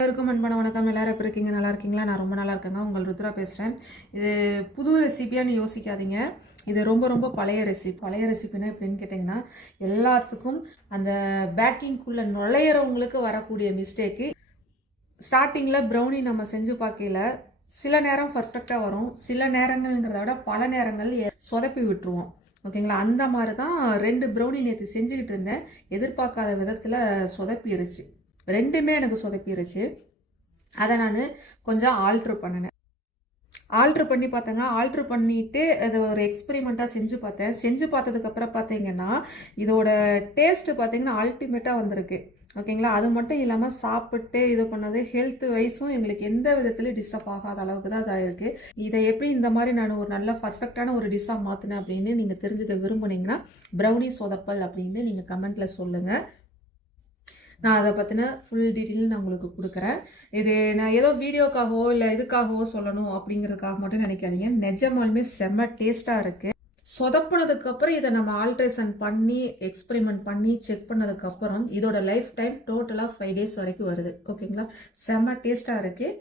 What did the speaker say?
எல்லாருக்கும் அன்பான வணக்கம். எல்லாரும் எப்படி இருக்கீங்க? நல்லா இருக்கீங்களா? நான் ரொம்ப நல்லா இருக்கேங்க. உங்கள் ருத்ரா பேசுகிறேன். இது புது ரெசிபியான்னு யோசிக்காதீங்க. இது ரொம்ப ரொம்ப பழைய ரெசிபி. பழைய ரெசிபின்னா எப்படின்னு கேட்டிங்கன்னா, எல்லாத்துக்கும் அந்த பேக்கிங்குள்ளே நுழையிறவங்களுக்கு வரக்கூடிய மிஸ்டேக்கு. ஸ்டார்டிங்கில் ப்ரௌனி நம்ம செஞ்சு பார்க்கையில் சில நேரம் பர்ஃபெக்டாக வரும், சில நேரங்கள்ங்கிறத விட பல நேரங்கள் சொதப்பி விட்டுருவோம். ஓகேங்களா? அந்த மாதிரி தான் 2 ப்ரௌனி நேற்று செஞ்சுக்கிட்டு இருந்தேன். எதிர்பார்க்காத விதத்தில் சொதப்பிருச்சு. ரெண்டுமே எனக்கு சொதப்பிருச்சு. அதை நான் கொஞ்சம் ஆல்ட்ரு பண்ணினேன். ஆல்ட்ரு பண்ணி பார்த்தேங்க. ஆல்ட்ரு பண்ணிவிட்டு அதை ஒரு எக்ஸ்பெரிமெண்ட்டாக செஞ்சு பார்த்தேன். செஞ்சு பார்த்ததுக்கப்புறம் பார்த்தீங்கன்னா, இதோட டேஸ்ட்டு பார்த்தீங்கன்னா அல்டிமேட்டாக வந்திருக்கு. ஓகேங்களா? அது மட்டும் இல்லாமல் சாப்பிட்டு இது பண்ணது ஹெல்த் வைஸும் எங்களுக்கு எந்த விதத்துலையும் டிஸ்டர்ப் ஆகாத அளவுக்கு தான் இதாக இருக்குது. இதை எப்படி இந்த மாதிரி நான் ஒரு நல்ல பர்ஃபெக்டான ஒரு டிஷ்ஷாக மாற்றினேன் அப்படின்னு நீங்கள் தெரிஞ்சுக்க விரும்புனீங்கன்னா, ப்ரௌனி சொதப்பல் அப்படின்னு நீங்கள் கமெண்ட்டில் சொல்லுங்கள். நான் அதை பற்றின ஃபுல் டீட்டெயில் நான் உங்களுக்கு கொடுக்குறேன். இது நான் ஏதோ வீடியோக்காகவோ இல்லை இதுக்காகவோ சொல்லணும் அப்படிங்கிறதுக்காக மட்டும் நினைக்காதீங்க. நிஜமாலுமே செம்ம டேஸ்ட்டாக இருக்குது. சொதப்புனதுக்கப்புறம் இதை நம்ம ஆல்ட்ரேஷன் பண்ணி எக்ஸ்பெரிமெண்ட் பண்ணி செக் பண்ணதுக்கப்புறம் இதோட லைஃப் டைம் டோட்டலாக 5 days வரைக்கும் வருது. ஓகேங்களா? செம்ம டேஸ்ட்டாக இருக்குது.